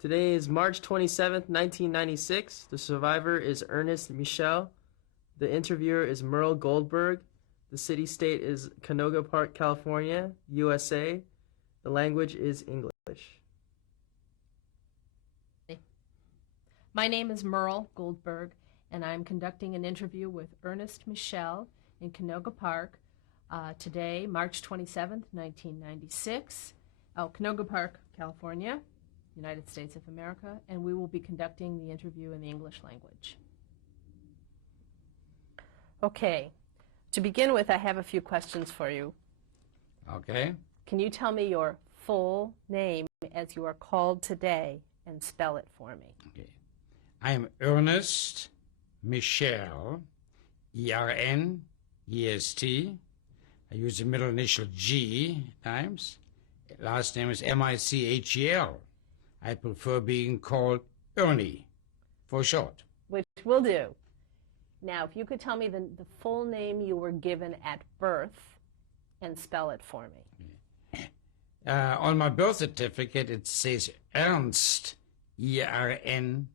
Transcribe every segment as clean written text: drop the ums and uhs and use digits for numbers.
Today is March 27th, 1996. The survivor is Ernest Michel. The interviewer is Merle Goldberg. The city-state is Canoga Park, California, USA. The language is English. My name is Merle Goldberg, and I'm conducting an interview with Ernest Michel in Canoga Park today, March 27th, 1996. Canoga Park, California, United States of America, and we will be conducting the interview in the English language. Okay, to begin with, I have a few questions for you. Okay. Can you tell me your full name as you are called today and spell it for me? Okay. I am Ernest Michel, E-R-N-E-S-T. I use the middle initial G times. Last name is M-I-C-H-E-L. I prefer being called Ernie for short. Which will do. Now, if you could tell me the full name you were given at birth and spell it for me. On my birth certificate, it says Ernst, E-R-N-S-T,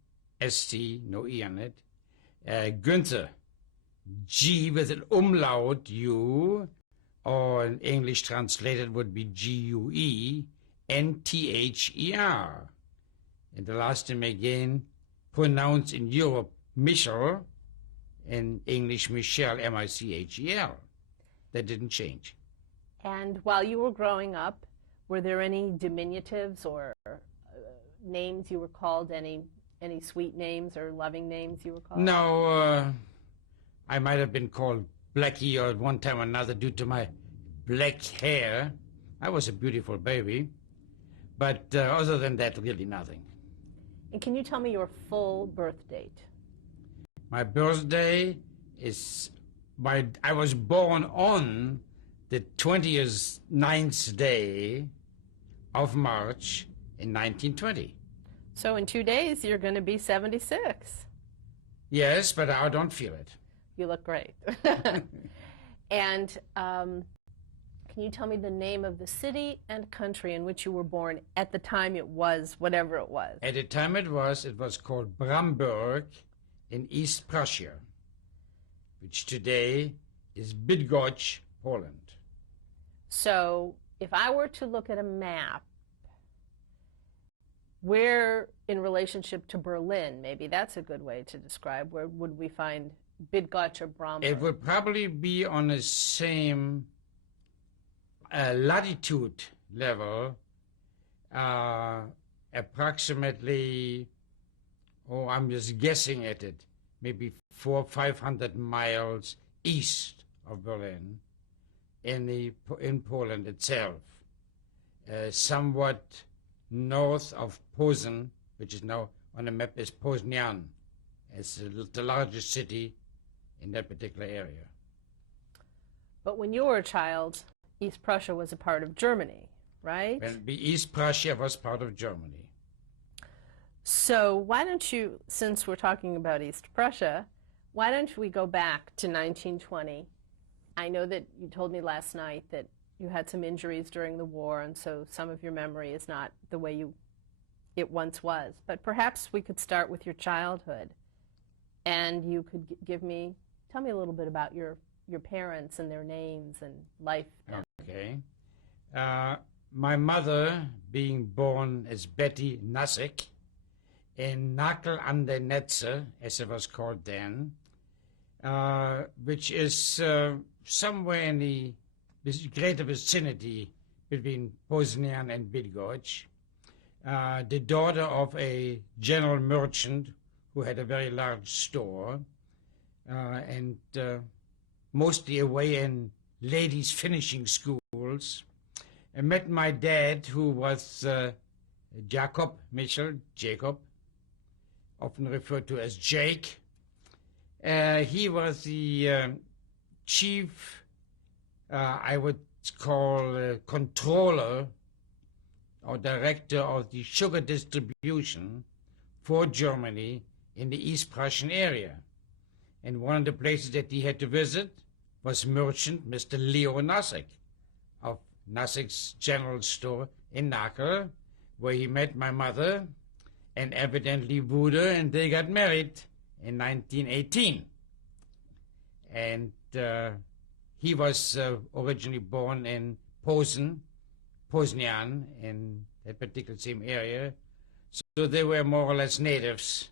no E on it. Günther, G with an umlaut, U, or in English translated would be G-U-E-N-T-H-E-R. And the last name again, pronounced in Europe, Michel, in English, Michel, M-I-C-H-E-L. That didn't change. And while you were growing up, were there any diminutives or names you were called, any sweet names or loving names you were called? No, I might have been called Blackie or at one time or another due to my black hair. I was a beautiful baby. But other than that, really nothing. And can you tell me your full birth date? My birthday is, I was born on the 29th day of March in 1920. So in 2 days, you're going to be 76. Yes, but I don't feel it. You look great. And can you tell me the name of the city and country in which you were born at the time it was, whatever it was? At the time it was called Bramberg in East Prussia, which today is Bydgoszcz, Poland. So if I were to look at a map, where in relationship to Berlin, maybe that's a good way to describe, where would we find Bydgoszcz or Bramberg? It would probably be on the same latitude level, approximately, I'm just guessing at it, maybe 400 or 500 miles east of Berlin, in Poland itself, somewhat north of Posen, which is now on the map is Poznan. It's the largest city in that particular area. But when you were a child, East Prussia was a part of Germany, right? When East Prussia was part of Germany. So why don't you, since we're talking about East Prussia, why don't we go back to 1920? I know that you told me last night that you had some injuries during the war, and so some of your memory is not the way it once was. But perhaps we could start with your childhood, and you could tell me a little bit about your parents and their names and life. Okay. My mother, being born as Betty Nassek in Nakel an der Netze, as it was called then, which is somewhere in the greater vicinity between Poznan and Bydgoszcz, the daughter of a general merchant who had a very large store, and mostly away in ladies' finishing schools. I met my dad, who was Jacob Michel, Jacob, often referred to as Jake. He was the chief, I would call controller or director of the sugar distribution for Germany in the East Prussian area. And one of the places that he had to visit was merchant Mr. Leo Nassek of Nassek's General Store in Nakel, where he met my mother and evidently voodoo, and they got married in 1918. And he was originally born in Poznan, in that particular same area. So they were more or less natives,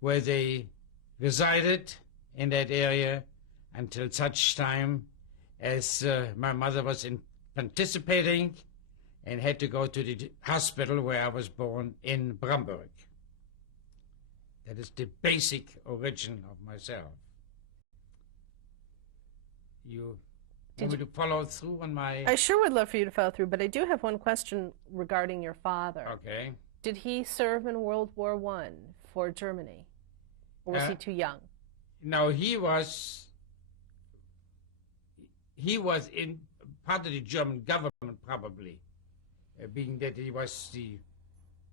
where they resided in that area until such time as my mother was participating and had to go to the hospital where I was born in Bramberg. That is the basic origin of myself. You want me to follow through on my... I sure would love for you to follow through, but I do have one question regarding your father. Okay. Did he serve in World War I for Germany? Or was he too young? No, he was in part of the German government, probably, being that he was the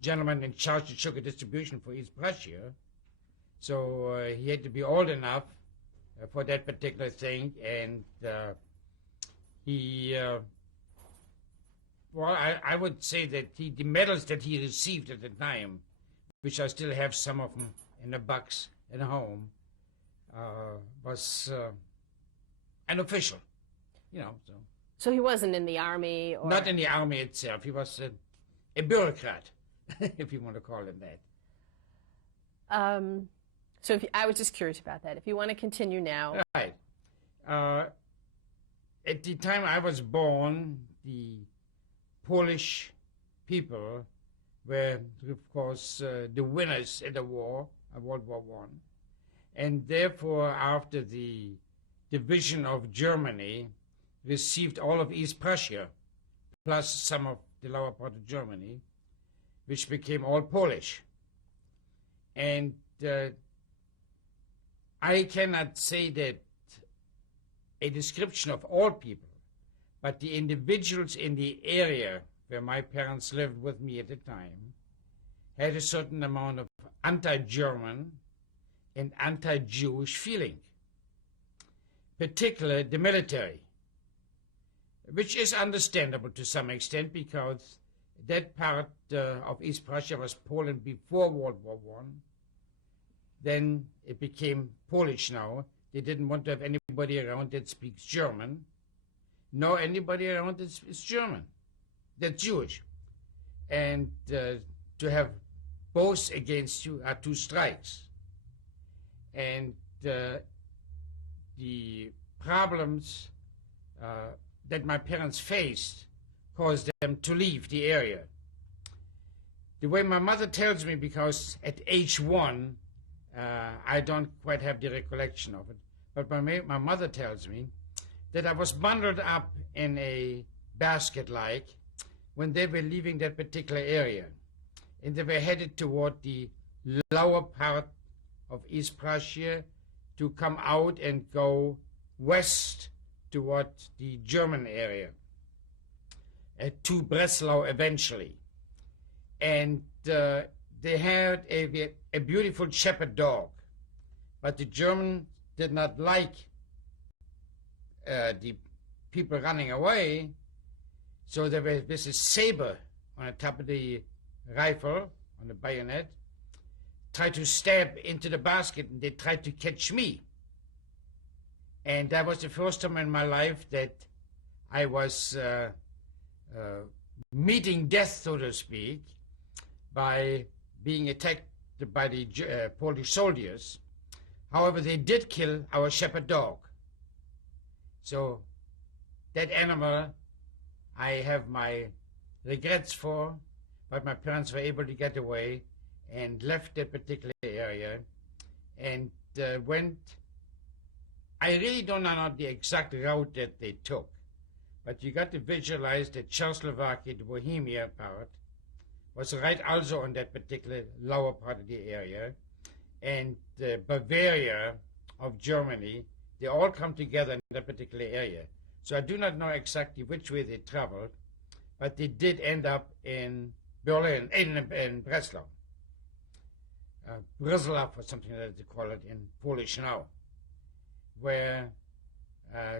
gentleman in charge of sugar distribution for East Prussia. So he had to be old enough for that particular thing, and well, I would say that the medals that he received at the time, which I still have some of them in a box at home, was unofficial, you know. So he wasn't in the army? Or... Not in the army itself. He was a bureaucrat, if you want to call him that. So I was just curious about that. If you want to continue now. Right. At the time I was born, the Polish people were, of course, the winners in the war, World War I. And therefore, after the division of Germany, received all of East Prussia, plus some of the lower part of Germany, which became all Polish. And I cannot say that a description of all people, but the individuals in the area where my parents lived with me at the time had a certain amount of anti-German and anti-Jewish feeling, particularly the military, which is understandable to some extent because that part of East Prussia was Poland before World War I. Then it became Polish now. They didn't want to have anybody around that speaks German, nor anybody around that speaks German, that's Jewish. And to have both against you are two strikes. And the problems that my parents faced caused them to leave the area. The way my mother tells me, because at age 1, I don't quite have the recollection of it, but my mother tells me that I was bundled up in a basket when they were leaving that particular area, and they were headed toward the lower part of East Prussia to come out and go west toward the German area, to Breslau eventually. And they had a beautiful shepherd dog, but the German did not like the people running away, so there was this saber on the top of the rifle, on the bayonet, tried to stab into the basket, and they tried to catch me. And that was the first time in my life that I was meeting death, so to speak, by being attacked by the Polish soldiers. However, they did kill our shepherd dog. So that animal I have my regrets for, but my parents were able to get away and left that particular area and went. I really don't know the exact route that they took, but you got to visualize that Czechoslovakia, the Bohemia part, was right also on that particular lower part of the area, and the Bavaria of Germany, they all come together in that particular area. So I do not know exactly which way they traveled, but they did end up in Berlin, in Breslau. Breslau, or something that they call it in Polish now, where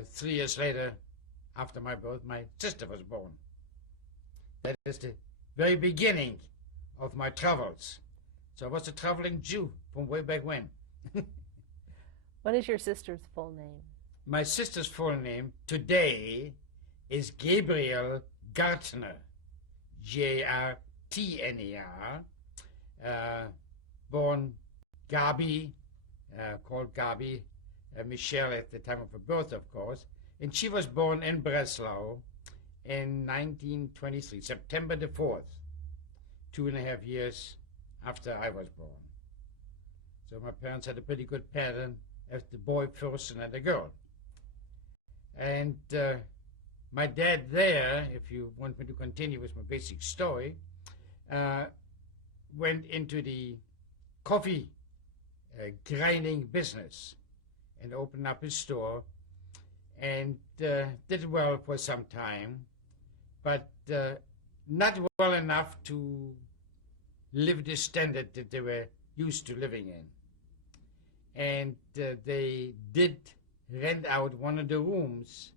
3 years later, after my birth, my sister was born. That is the very beginning of my travels. So I was a traveling Jew from way back when. What is your sister's full name? My sister's full name today is Gabriel Gartner, Gartner, born Gabi, called Gabi Michel at the time of her birth, of course, and she was born in Breslau in 1923, September the 4th, 2.5 years after I was born. So my parents had a pretty good pattern of the boy first and then the girl. And my dad there, if you want me to continue with my basic story, went into the coffee grinding business and opened up his store and did well for some time, but not well enough to live the standard that they were used to living in. And they did rent out one of the rooms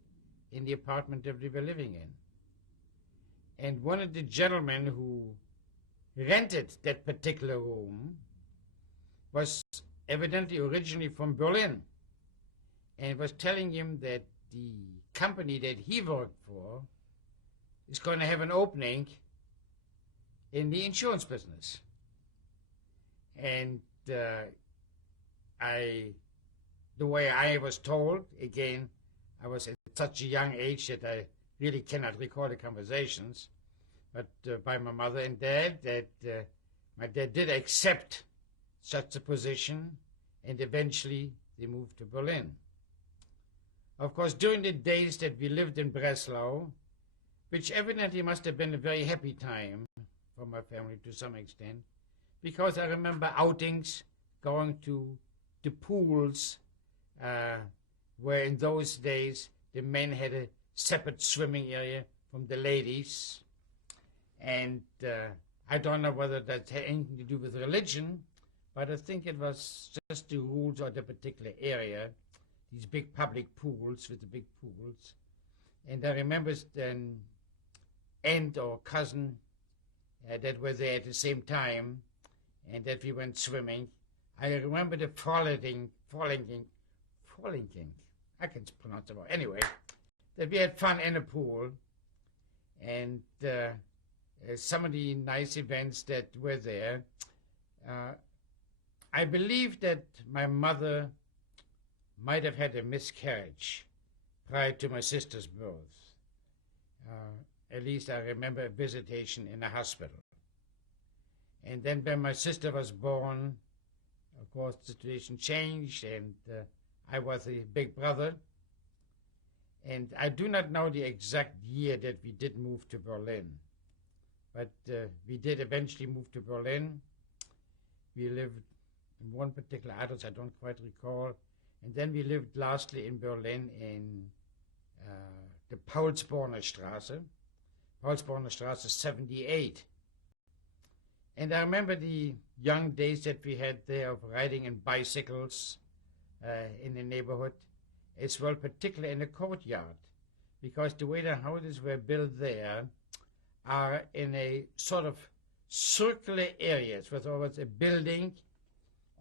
in the apartment that they were living in. And one of the gentlemen who rented that particular room was evidently originally from Berlin and was telling him that the company that he worked for is going to have an opening in the insurance business. And the way I was told, again, I was at such a young age that I really cannot recall the conversations, but by my mother and dad, that my dad did accept such a position, and eventually they moved to Berlin. Of course, during the days that we lived in Breslau, which evidently must have been a very happy time for my family to some extent, because I remember outings, going to the pools, where in those days the men had a separate swimming area from the ladies. And I don't know whether that had anything to do with religion, but I think it was just the rules of the particular area, these big public pools with the big pools. And I remember an aunt or cousin that were there at the same time, and that we went swimming. I remember the frolicking, I can pronounce it well. Anyway, that we had fun in the pool, and some of the nice events that were there. I believe that my mother might have had a miscarriage prior to my sister's birth. At least I remember a visitation in a hospital. And then when my sister was born, of course, the situation changed, and I was the big brother. And I do not know the exact year that we did move to Berlin, but we did eventually move to Berlin. We lived in one particular address, I don't quite recall, and then we lived lastly in Berlin in the Paulsborner Straße 78. And I remember the young days that we had there of riding in bicycles in the neighborhood, as well, particularly in the courtyard, because the way the houses were built there are in a sort of circular areas, with always a building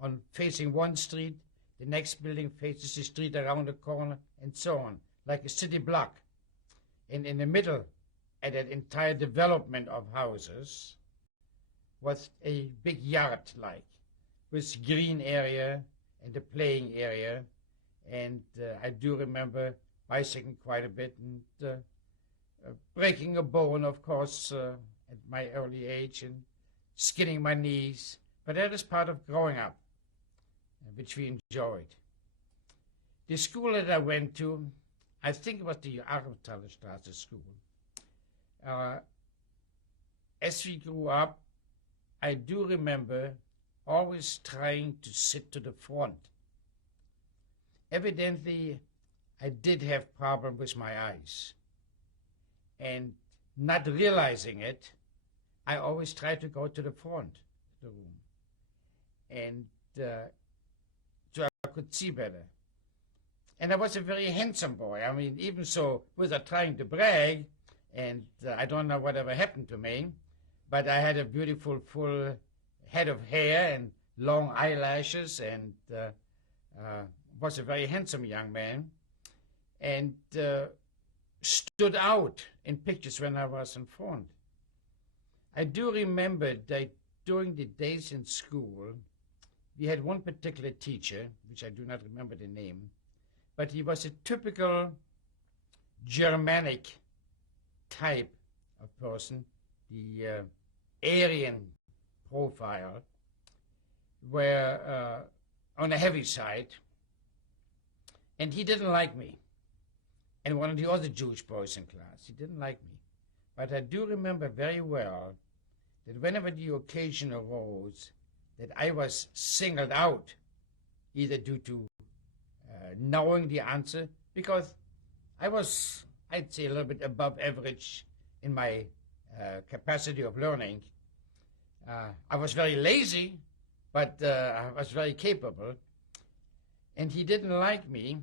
on facing one street, the next building faces the street around the corner, and so on, like a city block. And in the middle, at that entire development of houses, was a big yard, like, with green area and a playing area. And I do remember bicycling quite a bit and breaking a bone, of course, at my early age, and skinning my knees. But that is part of growing up, which we enjoyed. The school that I went to, I think it was the Armthalerstraße school. As we grew up, I do remember always trying to sit to the front. Evidently, I did have problem with my eyes. And not realizing it, I always tried to go to the front of the room. And so I could see better. And I was a very handsome boy. I mean, even so, without trying to brag, and I don't know whatever happened to me, but I had a beautiful, full head of hair and long eyelashes, and was a very handsome young man, and stood out in pictures when I was in front. I do remember that during the days in school, we had one particular teacher, which I do not remember the name, but he was a typical Germanic type of person, the Aryan profile, were on the heavy side, and he didn't like me. And one of the other Jewish boys in class, he didn't like me. But I do remember very well that whenever the occasion arose that I was singled out, either due to knowing the answer, because I was, I'd say, a little bit above average in my capacity of learning. I was very lazy, but I was very capable. And he didn't like me.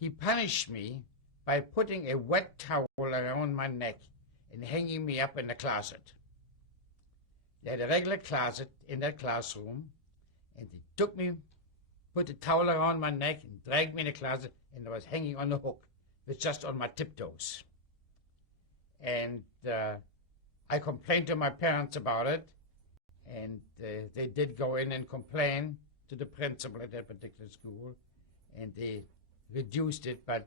He punished me by putting a wet towel around my neck and hanging me up in the closet. They had a regular closet in that classroom, and they took me, put the towel around my neck, and dragged me in the closet, and I was hanging on the hook, with just on my tiptoes. And I complained to my parents about it, and they did go in and complain to the principal at that particular school, and they reduced it, but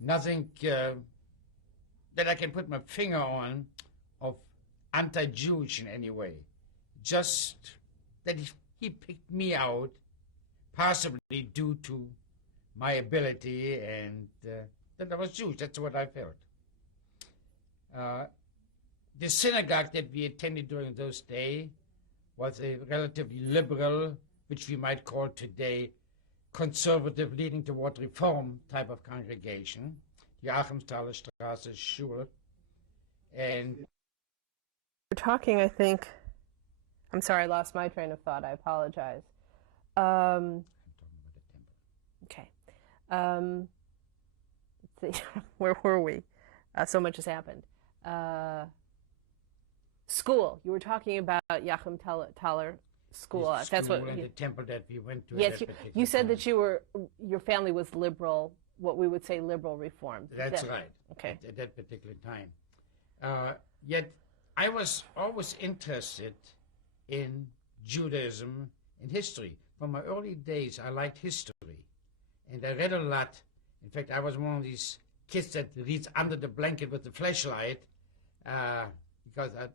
nothing that I can put my finger on of anti-Jewish in any way. Just that he picked me out, possibly due to my ability, and that I was Jewish. That's what I felt. The synagogue that we attended during those days was a relatively liberal, which we might call today conservative, leading toward reform type of congregation, the Achimsthaler Straße Shul. And we're talking, I think, I'm sorry, I lost my train of thought. I apologize. Okay. Let's see, where were we? So much has happened. School. You were talking about Joachim Thaler School. That's what the temple that we went to. Yes, you said that your family was liberal, what we would say liberal reform. That's right. Okay. At that particular time. Yet I was always interested in Judaism and history. From my early days, I liked history, and I read a lot. In fact, I was one of these kids that reads under the blanket with the flashlight, because I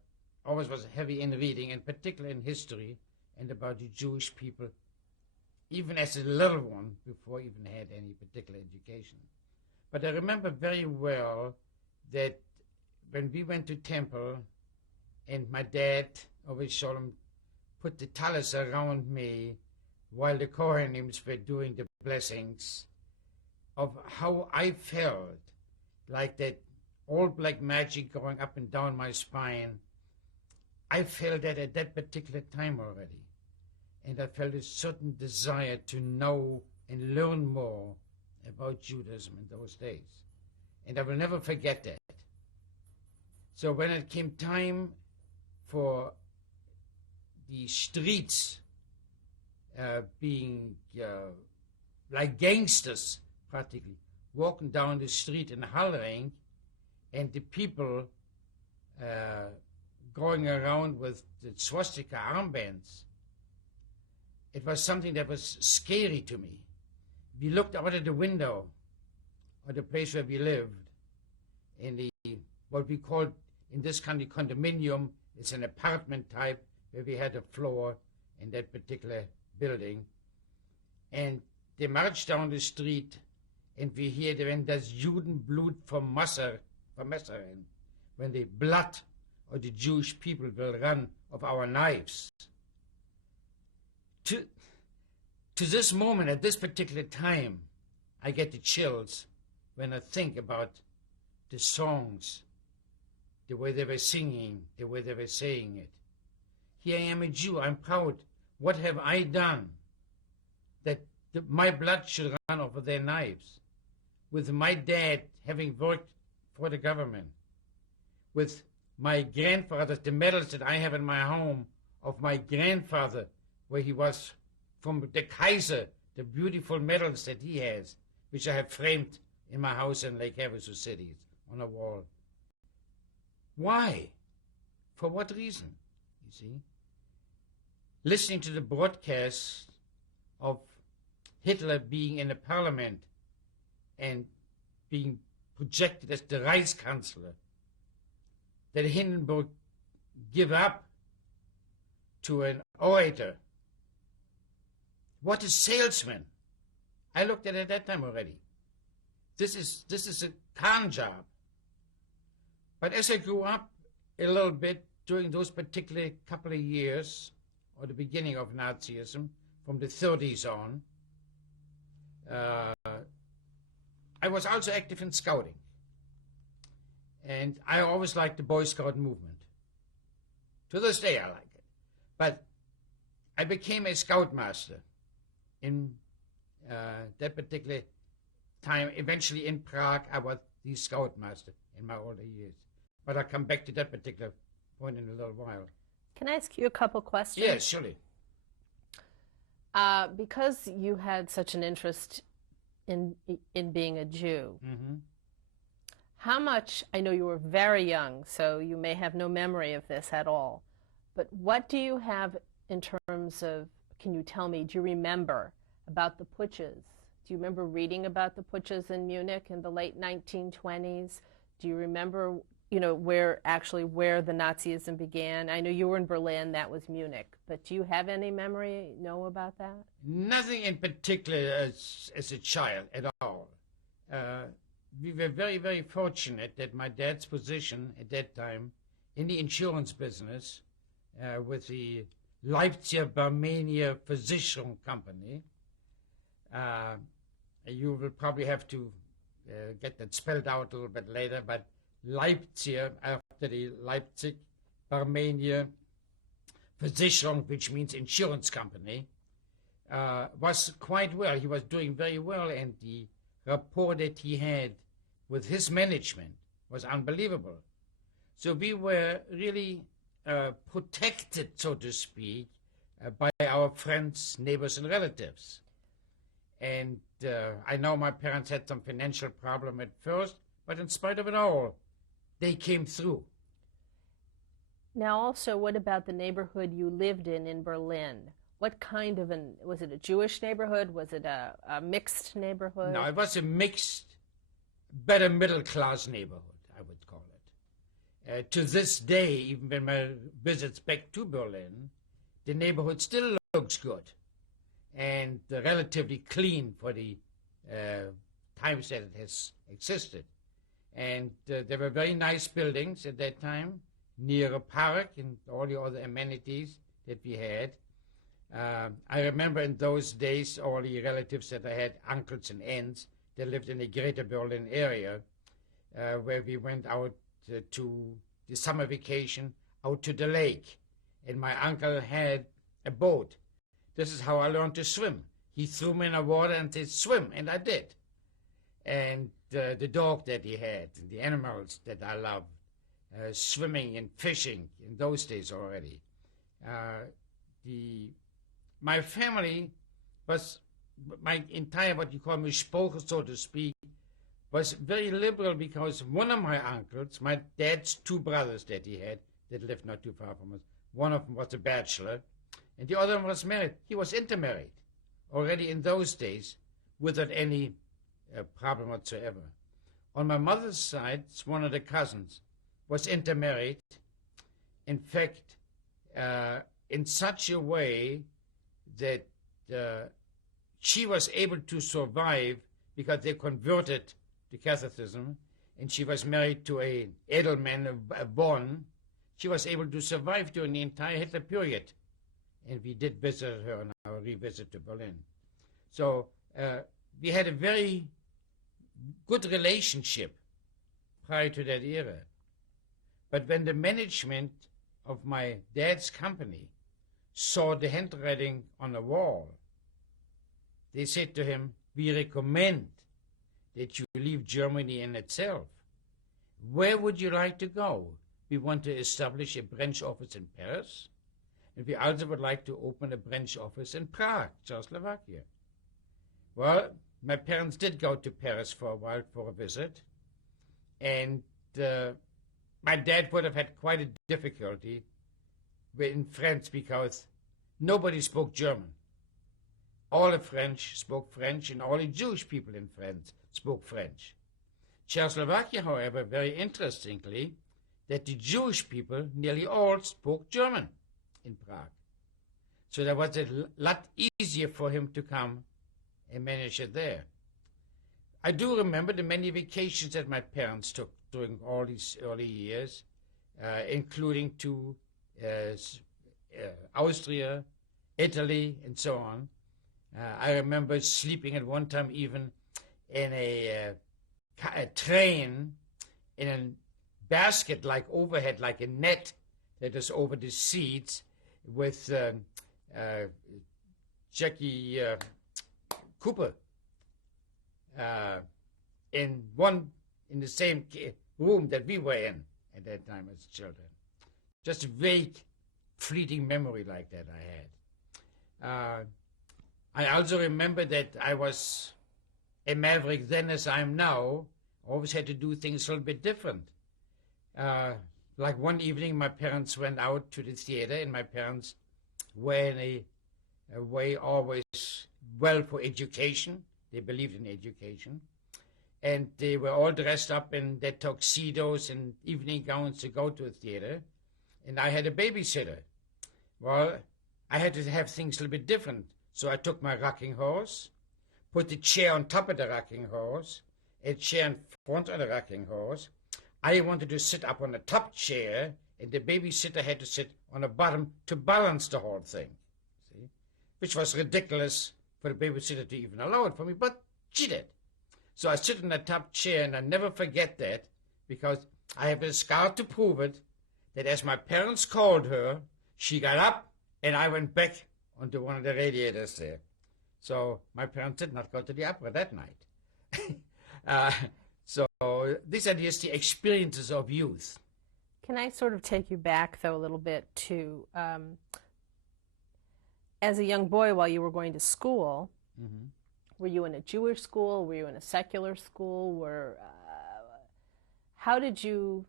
always was heavy in reading, and particularly in history and about the Jewish people, even as a little one, before I even had any particular education. But I remember very well that when we went to temple, and my dad always showed him, put the tallis around me while the Kohanim were doing the blessings, of how I felt like that old black magic going up and down my spine. I felt that at that particular time already. And I felt a certain desire to know and learn more about Judaism in those days. And I will never forget that. So when it came time for the streets being like gangsters, practically, walking down the street and hollering, and the people going around with the swastika armbands, it was something that was scary to me. We looked out of the window of the place where we lived, in the, what we called in this country, condominium. It's an apartment type where we had a floor in that particular building. And they marched down the street, and we hear, wenn das Judenblut vom Messer rennt, when the blood of the Jewish people will run of our knives. To this moment, at this particular time, I get the chills when I think about the songs, the way they were singing, the way they were saying it. Here I am a Jew, I'm proud. What have I done that my blood should run over their knives? With my dad having worked for the government, with my grandfather, the medals that I have in my home of my grandfather, where he was from the Kaiser, the beautiful medals that he has, which I have framed in my house in Lake Havasu City on a wall. Why? For what reason? You see? Listening to the broadcast of Hitler being in the parliament and being projected as the Reichskanzler, that Hindenburg give up to an orator. What a salesman! I looked at it at that time already. This is a con job. But as I grew up a little bit during those particular couple of years, or the beginning of Nazism, from the 30s on, I was also active in scouting. And I always liked the Boy Scout movement. To this day, I like it. But I became a scoutmaster in that particular time. Eventually in Prague, I was the scoutmaster in my older years. But I'll come back to that particular point in a little while. Can I ask you a couple questions? Yes, surely. Because you had such an interest in being a Jew, Mm-hmm. how much, I know you were very young, so you may have no memory of this at all, but what do you have in terms of, can you tell me, do you remember about the putschs? Do you remember reading about the putschs in Munich in the late 1920s? Do you remember, where the Nazism began? I know you were in Berlin, that was Munich, but do you have any memory, know about that? Nothing in particular as a child at all. We were very, very fortunate that my dad's position at that time in the insurance business with the Leipziger Barmenia Versicherung Company. You will probably have to get that spelled out a little bit later, but Leipziger, after the Leipzig Barmenia Versicherung, which means insurance company, was quite well. He was doing very well, and the rapport that he had with his management was unbelievable. So we were really protected, so to speak, by our friends, neighbors, and relatives. And I know my parents had some financial problem at first, but in spite of it all, they came through. Now also, what about the neighborhood you lived in Berlin? What kind of was it a Jewish neighborhood? Was it a mixed neighborhood? No, it was a mixed, better middle-class neighborhood, I would call it. To this day, even when my visits back to Berlin, the neighborhood still looks good and relatively clean for the times that it has existed. And there were very nice buildings at that time, near a park and all the other amenities that we had. I remember in those days all the relatives that I had, uncles and aunts, that lived in the greater Berlin area, where we went out to the summer vacation, out to the lake. And my uncle had a boat. This is how I learned to swim. He threw me in the water and said, swim, and I did. And the dog that he had, and the animals that I loved, swimming and fishing in those days already. My family was, my entire, what you call mishpocha, so to speak, was very liberal, because one of my uncles, my dad's two brothers that he had, that lived not too far from us, one of them was a bachelor, and the other one was married. He was intermarried already in those days without any problem whatsoever. On my mother's side, one of the cousins was intermarried, in fact, in such a way that she was able to survive because they converted to Catholicism, and she was married to an edelman of Bonn. She was able to survive during the entire Hitler period, and we did visit her on our revisit to Berlin. So we had a very good relationship prior to that era. But when the management of my dad's company saw the handwriting on the wall, they said to him, we recommend that you leave Germany in itself. Where would you like to go? We want to establish a branch office in Paris, and we also would like to open a branch office in Prague, Czechoslovakia. Well, my parents did go to Paris for a while for a visit, and my dad would have had quite a difficulty in France because nobody spoke German. All the French spoke French, and all the Jewish people in France spoke French. Czechoslovakia, however, very interestingly, that the Jewish people nearly all spoke German in Prague. So that was a lot easier for him to come and manage it there. I do remember the many vacations that my parents took during all these early years, including to Austria, Italy, and so on. I remember sleeping at one time even in a train in a basket like overhead, like a net that is over the seats with Jackie Cooper in the same room that we were in at that time as children. Just a vague, fleeting memory like that I had. I also remember that I was a maverick then as I am now. Always had to do things a little bit different. Like one evening, my parents went out to the theater, and my parents were in a way always well for education. They believed in education. And they were all dressed up in their tuxedos and evening gowns to go to a theater. And I had a babysitter. Well, I had to have things a little bit different. So I took my rocking horse, put the chair on top of the rocking horse, a chair in front of the rocking horse. I wanted to sit up on the top chair, and the babysitter had to sit on the bottom to balance the whole thing, see? Which was ridiculous for the babysitter to even allow it for me, but she did. So I sit in the top chair, and I never forget that, because I have a scar to prove it, that as my parents called her, she got up, and I went back onto one of the radiators there. So my parents did not go to the opera that night. So these are just the experiences of youth. Can I sort of take you back, though, a little bit to, as a young boy while you were going to school, Mm-hmm. were you in a Jewish school? Were you in a secular school? How did you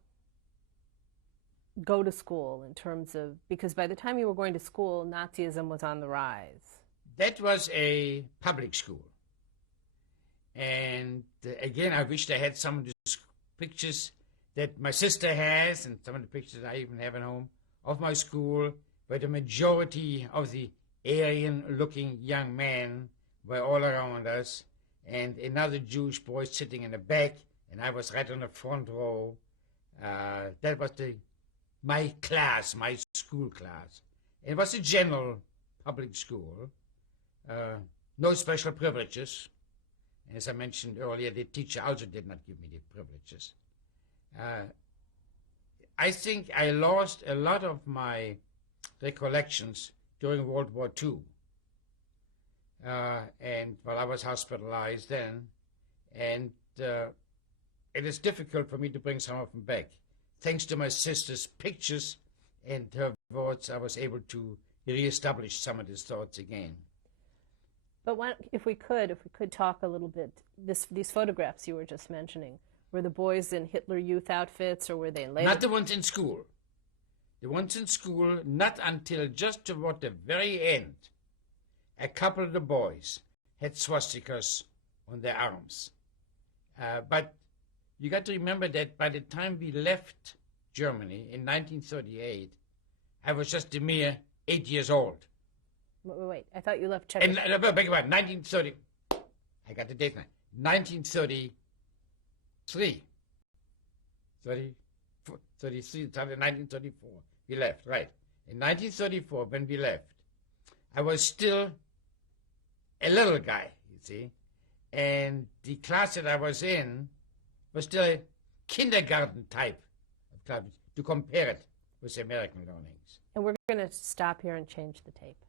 go to school in terms of, because by the time you were going to school, Nazism was on the rise. That was a public school. And again, I wished I had some of the pictures that my sister has, and some of the pictures I even have at home of my school, where the majority of the Aryan-looking young men were all around us, and another Jewish boy sitting in the back, and I was right on the front row. That was my class, my school class. It was a general public school, no special privileges. As I mentioned earlier, the teacher also did not give me the privileges. I think I lost a lot of my recollections during World War II. And while I was hospitalized then, and it is difficult for me to bring some of them back. Thanks to my sister's pictures and her words, I was able to reestablish some of these thoughts again. But if we could talk a little bit, these photographs you were just mentioning, were the boys in Hitler Youth outfits, or were they later? Not the ones in school. The ones in school, not until just toward the very end. A couple of the boys had swastikas on their arms. But you got to remember that by the time we left Germany in 1938, I was just a mere 8 years old. Wait, I thought you left Czechoslovakia. And beg your pardon, 1930. I got the date now. 1933. 33, 1934. We left, right. In 1934, when we left, I was still a little guy, you see. And the class that I was in was still a kindergarten type of class, to compare it with the American learnings. And we're going to stop here and change the tape.